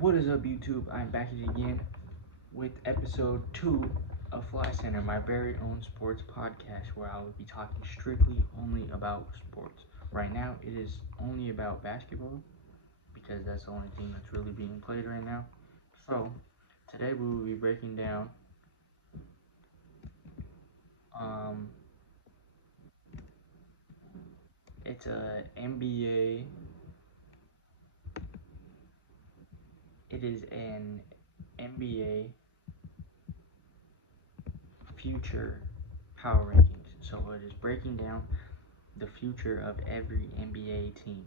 What is up, YouTube? I'm back again with episode 2 of Flycenter, my very own sports podcast where I will be talking strictly only about sports. Right now, it is only about basketball because that's the only thing that's really being played right now. So, today we will be breaking down um, it's a NBA. It is an NBA future power rankings. So it is breaking down the future of every NBA team.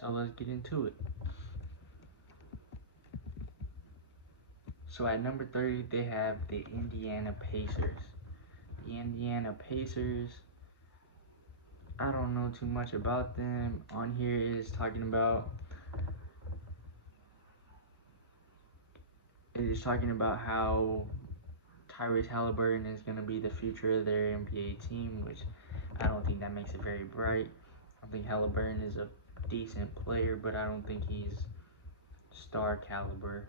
So let's get into it. So at number 30, they have the Indiana Pacers. The Indiana Pacers, I don't know too much about them. On here is talking about how Tyrese Halliburton is going to be the future of their NBA team, which I don't think that makes it very bright. I think Halliburton is a decent player, but I don't think he's star caliber.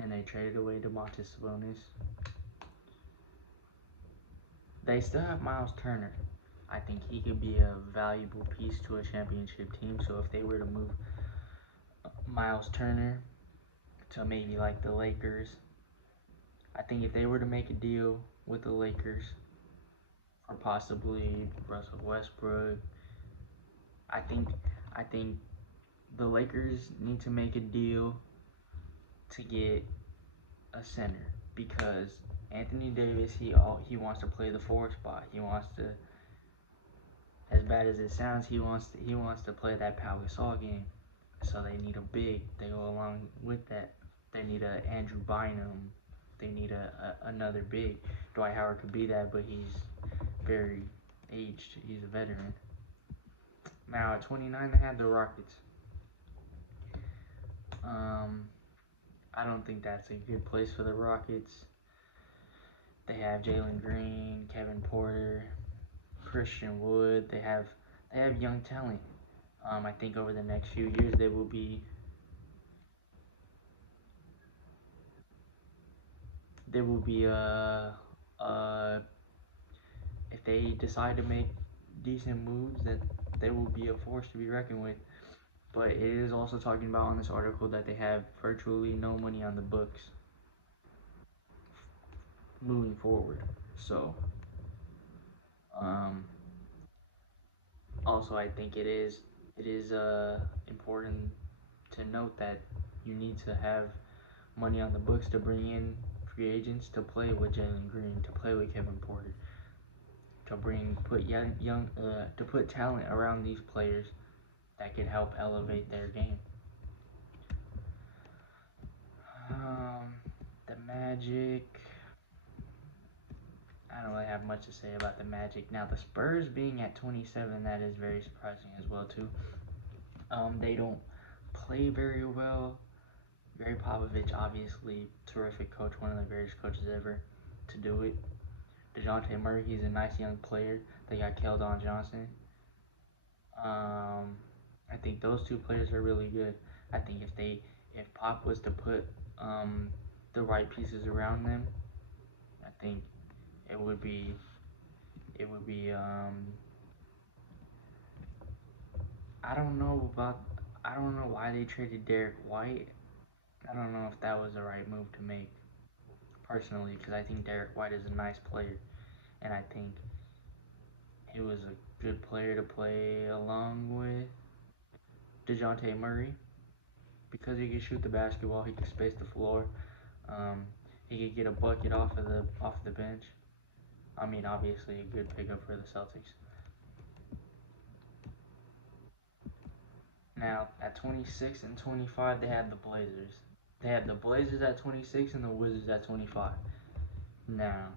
And they traded away Domantas Sabonis. They still have Miles Turner. I think he could be a valuable piece to a championship team. So if they were to move Miles Turner to maybe like the Lakers, I think if they were to make a deal with the Lakers or possibly Russell Westbrook, I think I think the Lakers need to make a deal to get a center because Anthony Davis he wants to play the 4 spot. He wants to, as bad as it sounds, he wants to play that Pau Gasol game. So they need a big. They go along with that. They need a Andrew Bynum. They need another big. Dwight Howard could be that, but he's very aged. He's a veteran. Now at 29, they have the Rockets. I don't think that's a good place for the Rockets. They have Jalen Green, Kevin Porter, Christian Wood. They have young talent. I think over the next few years they will be if they decide to make decent moves, that they will be a force to be reckoned with. But it is also talking about on this article that they have virtually no money on the books moving forward. So um, also I think it is important to note that you need to have money on the books to bring in free agents to play with Jalen Green, to play with Kevin Porter, to put talent around these players that can help elevate their game. The Magic, I don't really have much to say about the Magic. Now the Spurs being at 27, that is very surprising as well too. They don't play very well. Gary Popovich, obviously terrific coach, one of the greatest coaches ever to do it. DeJounte Murray, he's a nice young player. They got Keldon Johnson. I think those two players are really good. I think if Pop was to put the right pieces around them, I think it would be I don't know why they traded Derek White. I don't know if that was the right move to make personally, because I think Derek White is a nice player, and I think he was a good player to play along with DeJounte Murray because he could shoot the basketball, he could space the floor, he could get a bucket off the bench. I mean, obviously a good pickup for the Celtics. Now at 26 and 25, they have the Blazers. They have the Blazers at 26 and the Wizards at 25. Now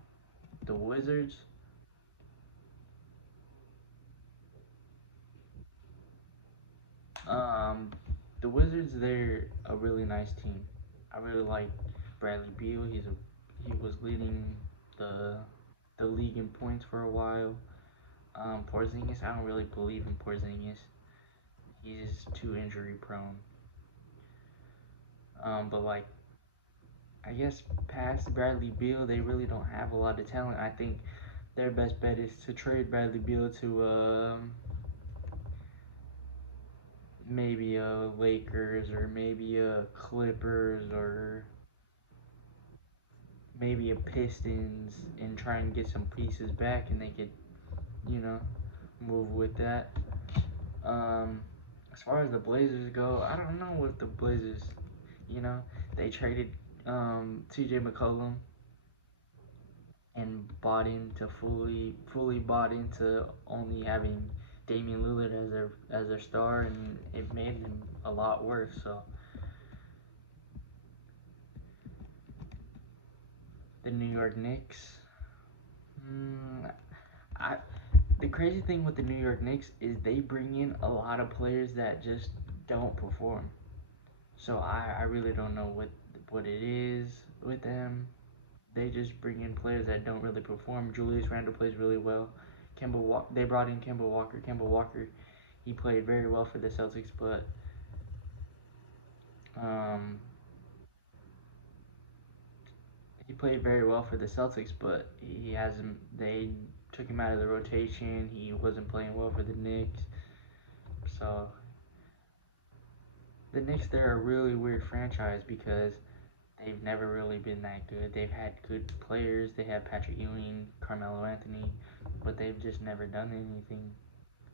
the Wizards, um, they're a really nice team. I really like Bradley Beal. He was leading the league in points for a while. Porzingis, I don't really believe in Porzingis. He's too injury prone. But like I guess past Bradley Beal, they really don't have a lot of talent. I think their best bet is to trade Bradley Beal to maybe a Lakers or maybe a Clippers or maybe a Pistons and try and get some pieces back and they could, you know, move with that. Um, as far as the Blazers go, I don't know what the Blazers, you know, they traded TJ McCollum and bought into fully bought into only having Damian Lillard as their star, and it made them a lot worse. So the New York Knicks, mm, I the crazy thing with the New York Knicks is they bring in a lot of players that just don't perform. So I really don't know what it is with them. They just bring in players that don't really perform. Julius Randle plays really well. They brought in Kemba Walker. Kemba Walker, he played very well for the Celtics, but um, he played very well for the Celtics, but he hasn't. They took him out of the rotation. He wasn't playing well for the Knicks. So the Knicks, they're a really weird franchise because they've never really been that good. They've had good players. They have Patrick Ewing, Carmelo Anthony, but they've just never done anything.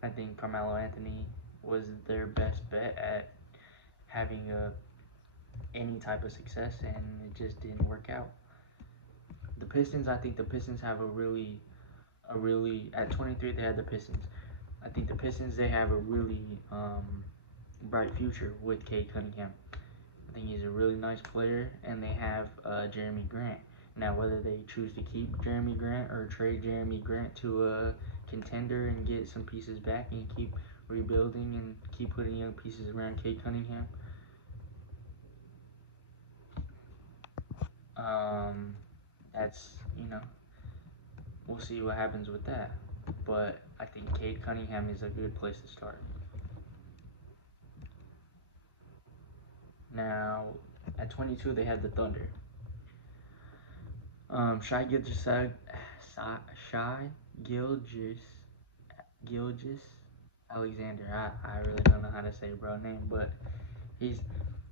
I think Carmelo Anthony was their best bet at having any type of success, and it just didn't work out. The Pistons, I think the Pistons have a really at 23 they had the Pistons. I think the Pistons they have a really bright future with Cade Cunningham. I think he's a really nice player, and they have Jeremy Grant. Now, whether they choose to keep Jeremy Grant or trade Jeremy Grant to a contender and get some pieces back and keep rebuilding and keep putting young pieces around Cade Cunningham, um, that's we'll see what happens with that. But I think Cade Cunningham is a good place to start. Now, at 22, they have the Thunder. Shy Gilgis, Shy Gilgis, Gilgis Alexander. I really don't know how to say bro name, but he's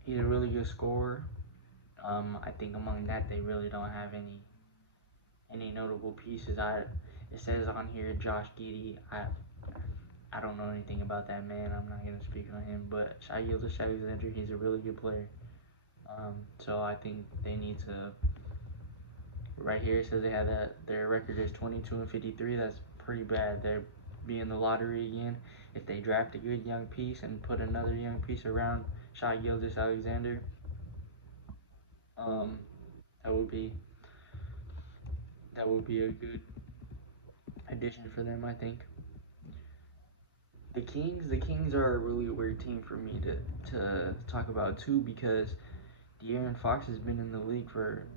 he's a really good scorer. I think among that they really don't have any notable pieces. It says on here Josh Giddey. I don't know anything about that man. I'm not gonna speak on him, but Shai Alexander, he's a really good player. So I think they need to. Right here it says they have their record is 22-53. That's pretty bad. They're be in the lottery again. If they draft a good young piece and put another young piece around Shai Alexander, um, that would be a good addition for them. I think the Kings are a really weird team for me to talk about too because De'Aaron Fox has been in the league for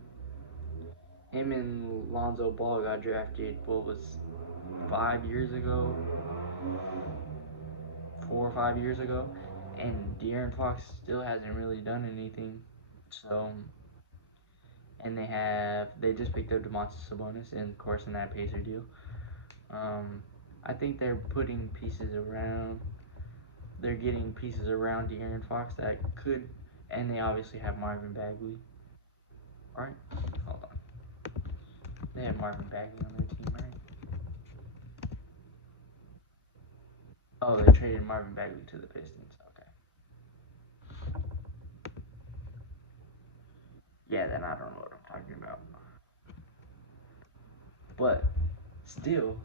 him and Lonzo Ball got drafted. What was 5 years ago, 4 or 5 years ago, and De'Aaron Fox still hasn't really done anything. So, and they just picked up Domantas Sabonis, and of course in that Pacer deal. I think they're putting pieces around. They're getting pieces around De'Aaron Fox that could, and they obviously have Marvin Bagley. Right? Hold on. They have Marvin Bagley on their team, right? Oh, they traded Marvin Bagley to the Pistons. Okay. Yeah, then I don't know what I'm talking about. But still,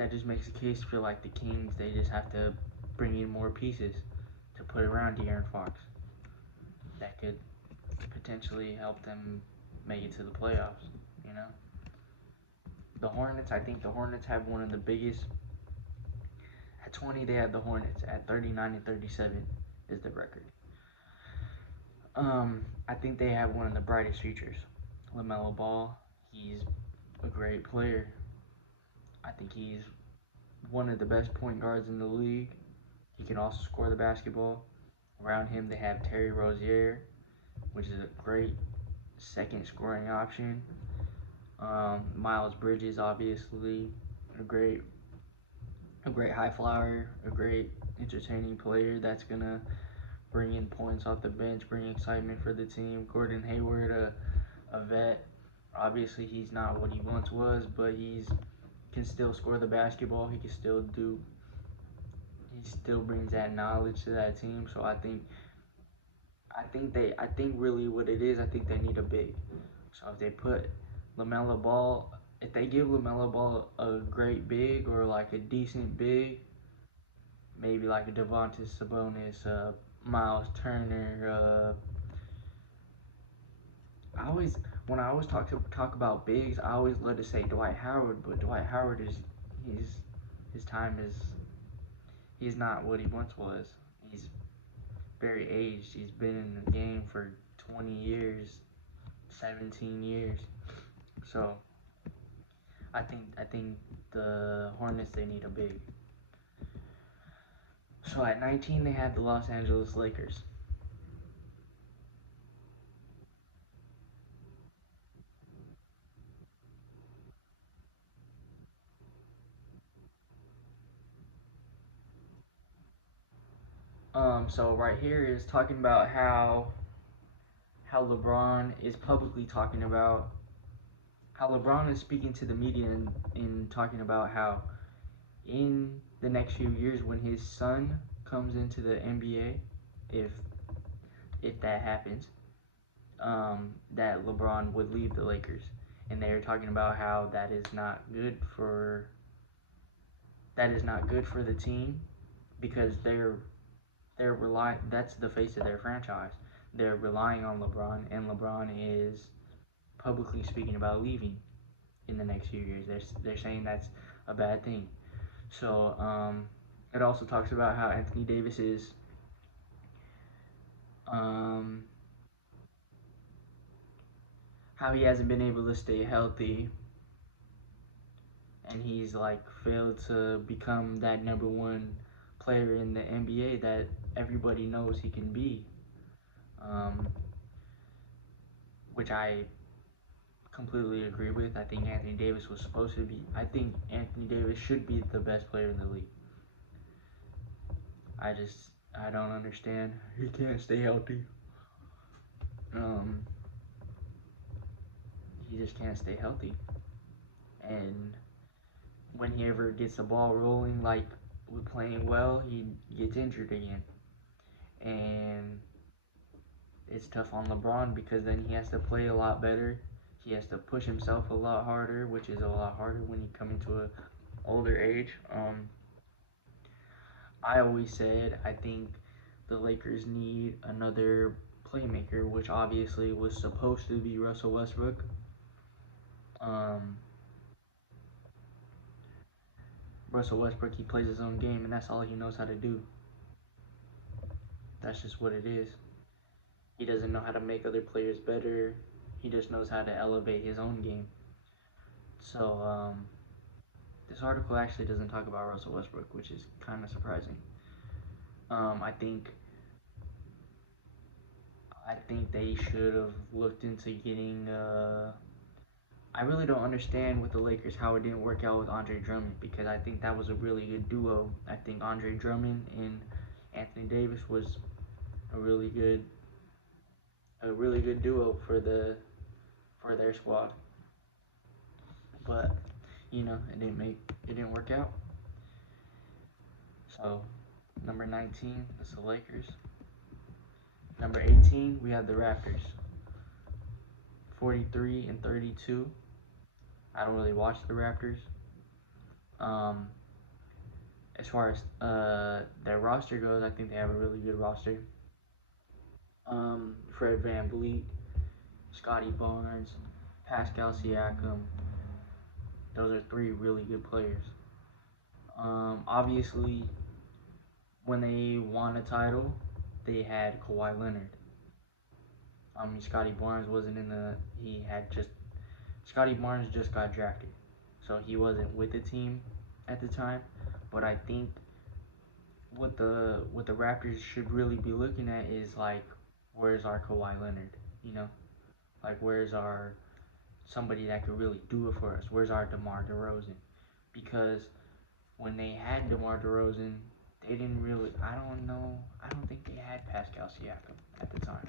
that just makes the case for like the Kings. They just have to bring in more pieces to put around De'Aaron Fox that could potentially help them make it to the playoffs. You know, the Hornets. I think the Hornets have one of the biggest. At 20, they have the Hornets. At 39-37 is the record. I think they have one of the brightest futures. LaMelo Ball. He's a great player. I think he's one of the best point guards in the league. can also score the basketball. Around him, they have Terry Rozier, which is a great second scoring option. Miles Bridges, obviously, a great high flyer, a great entertaining player that's gonna bring in points off the bench, bring excitement for the team. Gordon Hayward, a vet. Obviously, he's not what he once was, but he can still score the basketball. He can still do. He still brings that knowledge to that team. So I think really what it is, I think they need a big. So if they put LaMelo Ball, if they give LaMelo Ball a great big or like a decent big, maybe like a Devontae Sabonis, Miles Turner. I always when I always talk about bigs, I always love to say Dwight Howard, but Dwight Howard is his time is he's not what he once was. He's very aged. He's been in the game for 20 years, 17 years. So I think the Hornets, they need a big. So at 19 they have the Los Angeles Lakers. So right here is talking about how LeBron is publicly talking about how LeBron is speaking to the media and talking about how in the next few years when his son comes into the NBA, if that happens, that LeBron would leave the Lakers, and they were talking about how that is not good for the team because they're relying. That's the face of their franchise. They're relying on LeBron, and LeBron is publicly speaking about leaving in the next few years. They're saying that's a bad thing. So it also talks about how Anthony Davis is um, how he hasn't been able to stay healthy, and he's like failed to become that number one player in the NBA that everybody knows he can be, um, which I completely agree with. I think Anthony Davis was supposed to be. I think Anthony Davis should be the best player in the league. I don't understand. He can't stay healthy. Um, he just can't stay healthy, and when he ever gets the ball rolling, like with playing well, he gets injured again, and it's tough on LeBron because then he has to play a lot better. He has to push himself a lot harder, which is a lot harder when you come into a older age. I always said I think the Lakers need another playmaker, which obviously was supposed to be Russell Westbrook. Um, Russell Westbrook, he plays his own game, and that's all he knows how to do. That's just what it is. He doesn't know how to make other players better. He just knows how to elevate his own game. So this article actually doesn't talk about Russell Westbrook, which is kind of surprising. I think they should have looked into getting. I really don't understand with the Lakers how it didn't work out with Andre Drummond because I think that was a really good duo. I think Andre Drummond and Anthony Davis was a really good duo for their squad. But it didn't work out. So number 19 is the Lakers. Number 18 we have the Raptors. 43-32. I don't really watch the Raptors. Um, as far as their roster goes, I think they have a really good roster. Fred VanVleet, Scotty Barnes, Pascal Siakam. Those are three really good players. Obviously, when they won a title, they had Kawhi Leonard. Scotty Barnes wasn't in the. He had just. Scotty Barnes just got drafted, so he wasn't with the team at the time. But I think what the Raptors should really be looking at is like, where's our Kawhi Leonard? You know, like where's our somebody that could really do it for us? Where's our DeMar DeRozan? Because when they had DeMar DeRozan, they didn't really. I don't know. I don't think they had Pascal Siakam at the time.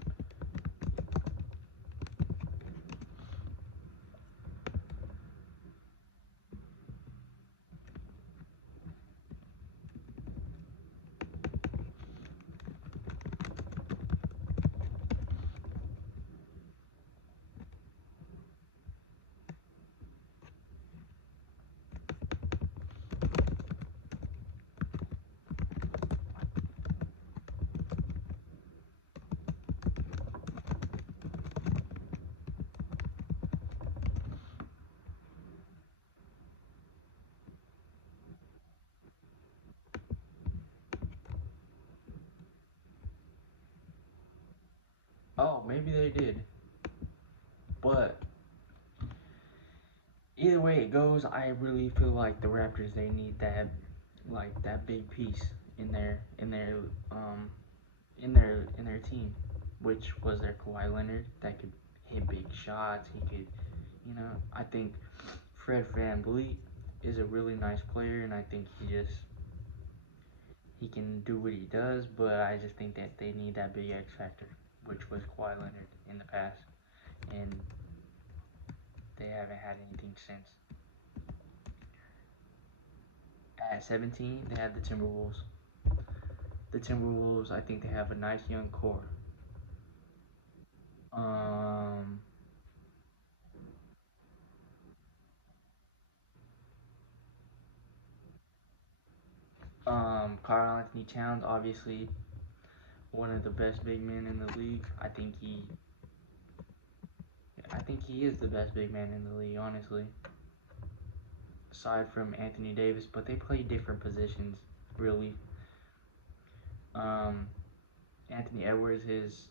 Oh, maybe they did, but either way it goes, I really feel like the Raptors they need that like that big piece in um in their team, which was their Kawhi Leonard that could hit big shots. He could, I think Fred VanVleet is a really nice player, and I think he can do what he does. But I just think that they need that big X factor, which was Kawhi Leonard in the past, and they haven't had anything since. At 17, they had the Timberwolves. The Timberwolves, I think they have a nice young core. Um, Karl Anthony Towns, obviously one of the best big men in the league. I think he is the best big man in the league, honestly. Aside from Anthony Davis, but they play different positions, really. Um, Anthony Edwards is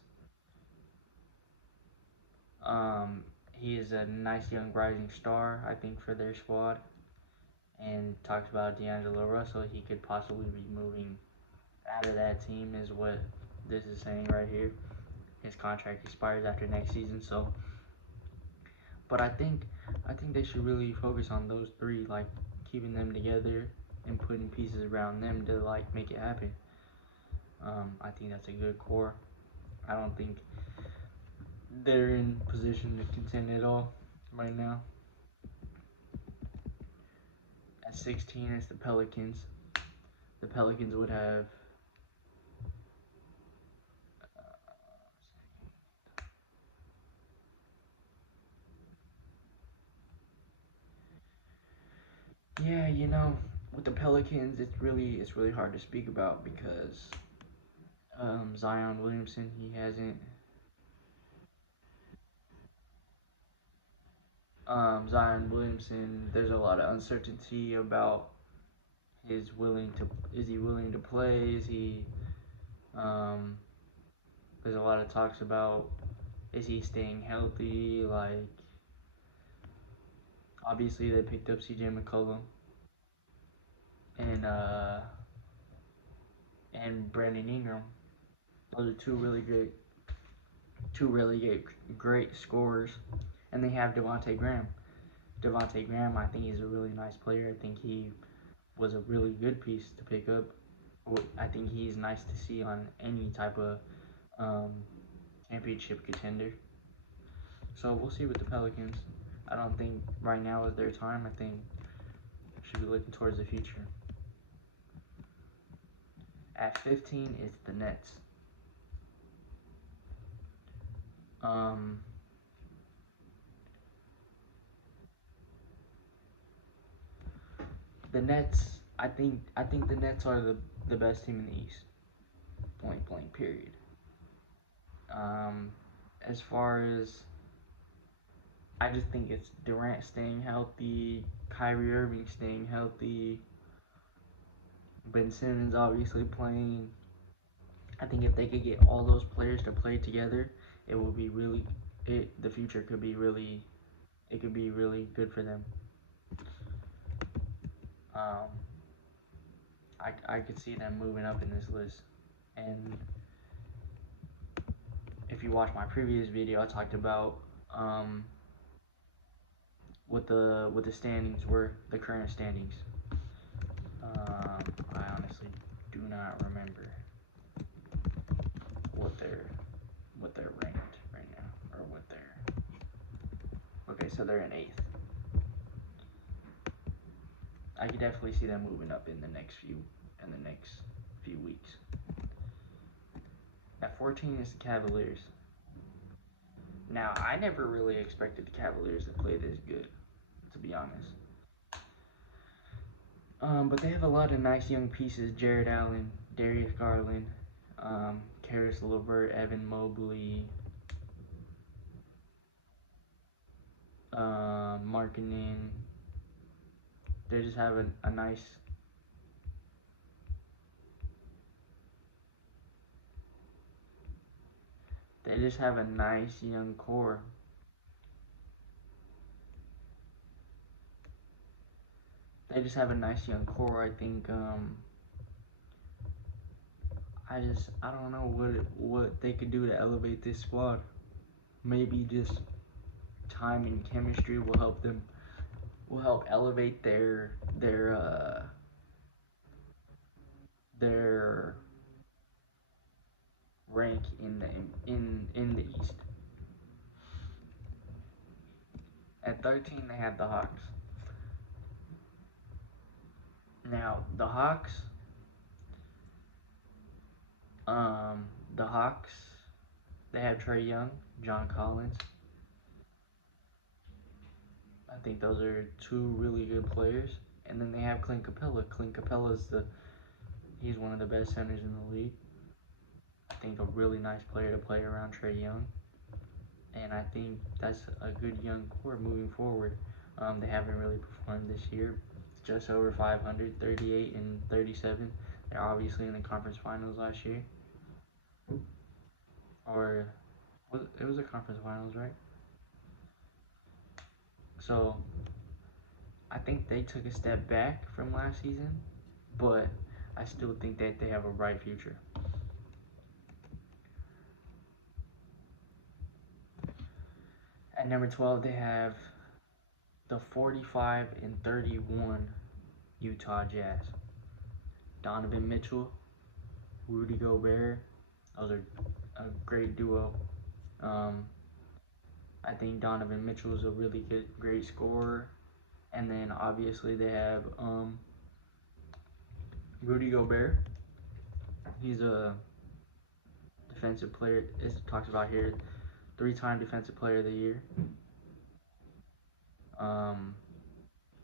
he is a nice young rising star, I think, for their squad. And talks about D'Angelo Russell. He could possibly be moving out of that team, is what this is saying right here. His contract expires after next season, so. But I think they should really focus on those three, like keeping them together and putting pieces around them to like make it happen. I think that's a good core. I don't think they're in position to contend at all right now. At 16, it's the Pelicans. The Pelicans would have. Yeah, with the Pelicans, it's really hard to speak about because Zion Williamson, he hasn't. Zion Williamson, there's a lot of uncertainty about is he willing to play? Is he um there's a lot of talks about is he staying healthy? Like obviously they picked up CJ McCollum and Brandon Ingram. Those are two really great scorers. And they have Devontae Graham. Devontae Graham, I think he's a really nice player. I think he was a really good piece to pick up. I think he's nice to see on any type of um, championship contender. So we'll see with the Pelicans. I don't think right now is their time. I think should be looking towards the future. At 15, it's the Nets. Um, the Nets. I think the Nets are the best team in the East. Point blank. Period. Um, as far as I just think it's Durant staying healthy, Kyrie Irving staying healthy, Ben Simmons obviously playing. I think if they could get all those players to play together, it will be really the future could be really it could be really good for them. Um, I could see them moving up in this list. And if you watch my previous video, I talked about what the standings were, the current standings. I honestly do not remember what they're ranked right now, or what they're. Okay, so they're in 8th. I could definitely see them moving up in the next few weeks. At 14 is the Cavaliers. Now, I never really expected the Cavaliers to play this good, to be honest. But they have a lot of nice young pieces: Jared Allen, Darius Garland, Karis LeVert, Evan Mobley, Markkanen. They just have a nice. They just have a nice young core. They just have a nice young core. I think. I don't know what they could do to elevate this squad. Maybe just time and chemistry will help them. Will help elevate their rank in the East. At 13, they have the Hawks. Now the Hawks, the Hawks, they have Trae Young, John Collins. I think those are two really good players. And then they have Clint Capella. Clint Capella's he's one of the best centers in the league. I think a really nice player to play around Trae Young. And I think that's a good young core moving forward. They haven't really performed this year. Just over 500, 38 and 37. They're obviously in the conference finals last year. Or it was a conference finals, right? So I think they took a step back from last season, but I still think that they have a bright future. At number 12, they have the 45 and 31 Utah Jazz. Donovan Mitchell, Rudy Gobert, those are a great duo. I think Donovan Mitchell is a really great scorer. And then obviously they have Rudy Gobert. He's a defensive player. It talks about here, 3-time defensive player of the year.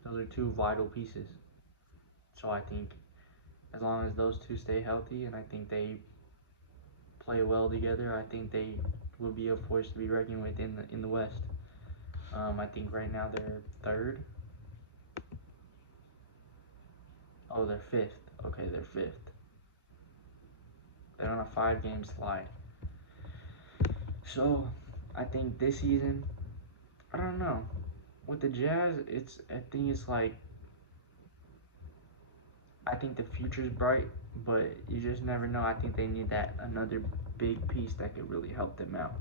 Those are two vital pieces. So I think as long as those two stay healthy, and I think they play well together, I think they will be a force to be reckoned with in the West. I think right now they're 3rd. Oh, they're 5th. Okay, they're 5th. They're on a 5-game slide. So I think this season, I don't know. With the Jazz, I think the future's bright, but you just never know. I think they need that another big piece that could really help them out.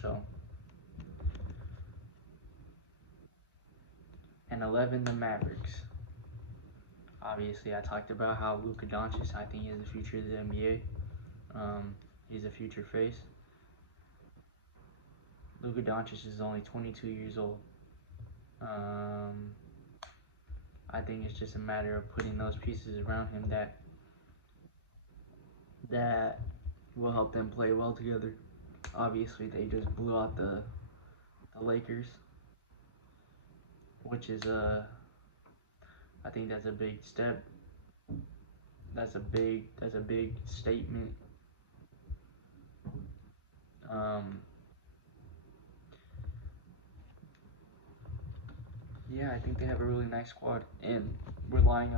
So, and 11, the Mavericks. Obviously, I talked about how Luka Doncic, I think, is the future of the NBA. He's a future face. Luka Doncic is only 22 years old. I think it's just a matter of putting those pieces around him that will help them play well together. Obviously, they just blew out the Lakers, which is I think that's a big step. That's a big statement. Yeah, I think they have a really nice squad, and relying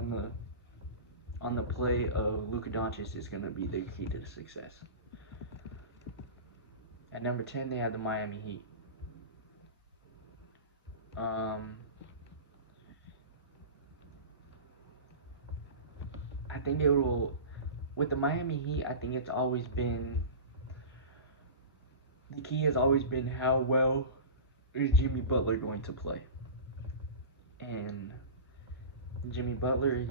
on the play of Luka Doncic is going to be the key to success. At number 10, they have the Miami Heat. I think it will with the Miami Heat. I think it's always been the key has always been how well is Jimmy Butler going to play, and Jimmy Butler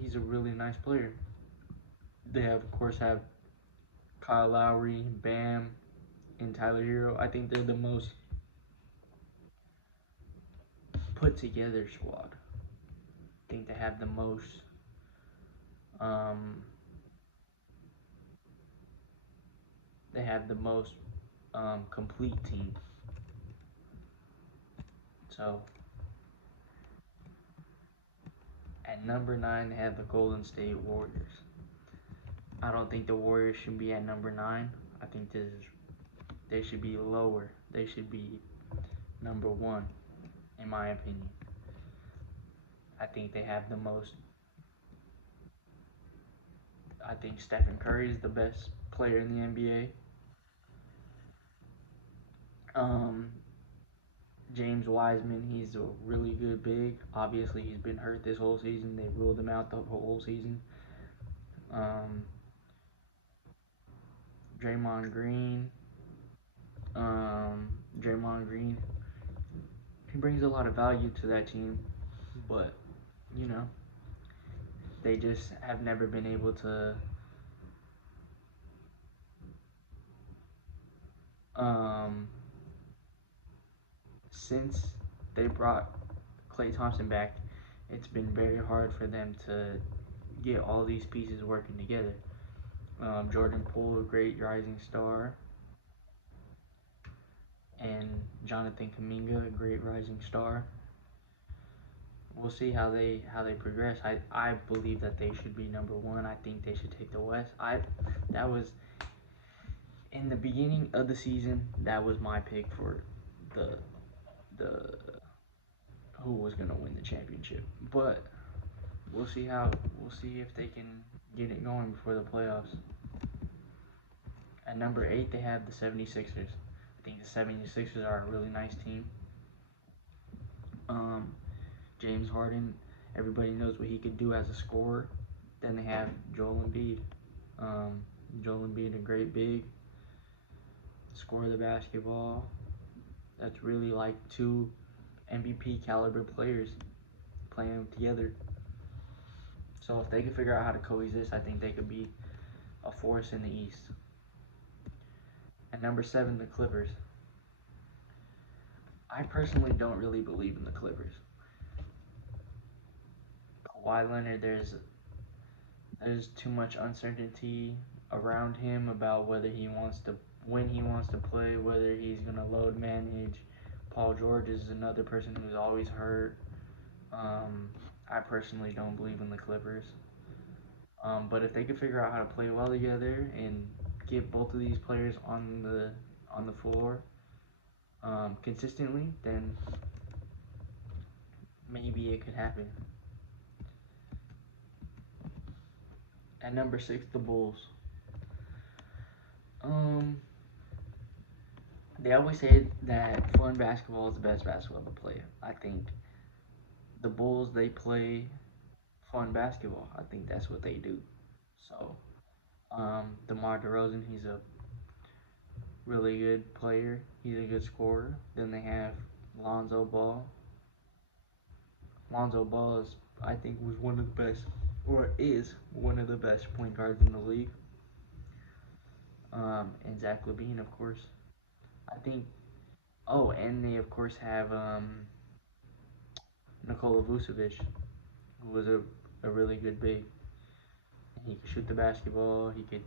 he's a really nice player. They of course have Kyle Lowry, Bam, and Tyler Hero. I think they're the most put together squad. I think they have the most um, complete team. So at number 9 they have the Golden State Warriors. I don't think the Warriors should be at number 9. I think they should be lower. They should be number 1 in my opinion. I think they have the most. I think Stephen Curry is the best player in the NBA. Um, James Wiseman, he's a really good big. Obviously, he's been hurt this whole season. They ruled him out the whole season. Um, Draymond Green. Draymond Green. He brings a lot of value to that team, but you know they just have never been able to. Um, since they brought Klay Thompson back, it's been very hard for them to get all these pieces working together. Jordan Poole, a great rising star, and Jonathan Kuminga, a great rising star. We'll see how they progress. I believe that they should be number 1. I think they should take the West. That was in the beginning of the season. That was my pick for the the who was gonna win the championship. But we'll see if they can get it going before the playoffs. At number 8 they have the 76ers. I think the 76ers are a really nice team. Um, James Harden, everybody knows what he could do as a scorer. Then they have Joel Embiid. Um, Joel Embiid, a great big, score the basketball. That's really like 2 MVP caliber players playing together. So if they can figure out how to coexist, I think they could be a force in the East. At number 7, the Clippers. I personally don't really believe in the Clippers. Kawhi Leonard, there's too much uncertainty around him about when he wants to play, whether he's gonna load manage. Paul George is another person who's always hurt. I personally don't believe in the Clippers. But if they could figure out how to play well together and get both of these players on the floor consistently, then maybe it could happen. At number 6, the Bulls. Um, they always say that fun basketball is the best basketball to play. I think the Bulls they play fun basketball. I think that's what they do. So, DeMar DeRozan, he's a really good player. He's a good scorer. Then they have Lonzo Ball. Lonzo Ball is, I think, was one of the best, or is one of the best point guards in the league. And Zach LaVine, of course. I think. Oh, and they of course have Nikola Vucevic, who was a really good big. He could shoot the basketball. He could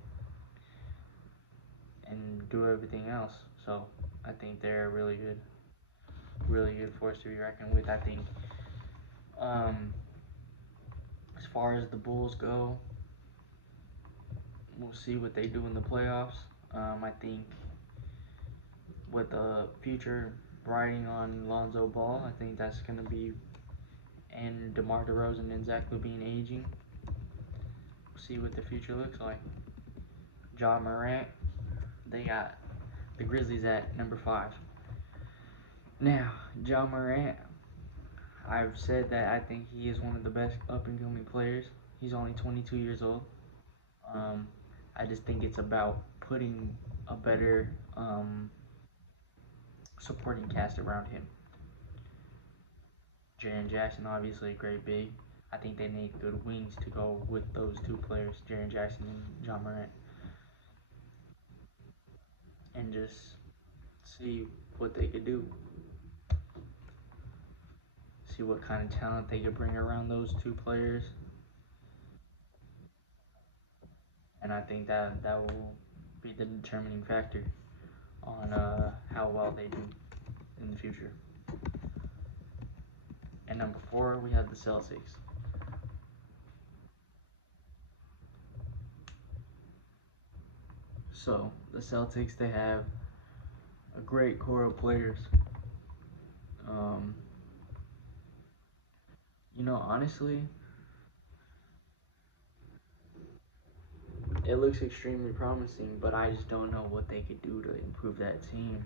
and do everything else. So I think they're a really good force to be reckoned with. I think um, as far as the Bulls go, we'll see what they do in the playoffs. I think with the future riding on Lonzo Ball, I think that's going to be, and DeMar DeRozan and Zach LaVine aging. We'll see what the future looks like. Ja Morant, they got the Grizzlies at number 5. Now, Ja Morant, I've said that I think he is one of the best up and coming players. He's only 22 years old. Um, I just think it's about putting a better supporting cast around him. Jaren Jackson, obviously a great big. I think they need good wings to go with those two players, Jaren Jackson and John Morant, and just see what they could do. See what kind of talent they could bring around those two players, and I think that will be the determining factor on how well they do in the future. And number 4, we have the Celtics. So the Celtics, they have a great core of players. Um, Honestly, it looks extremely promising, but I just don't know what they could do to improve that team.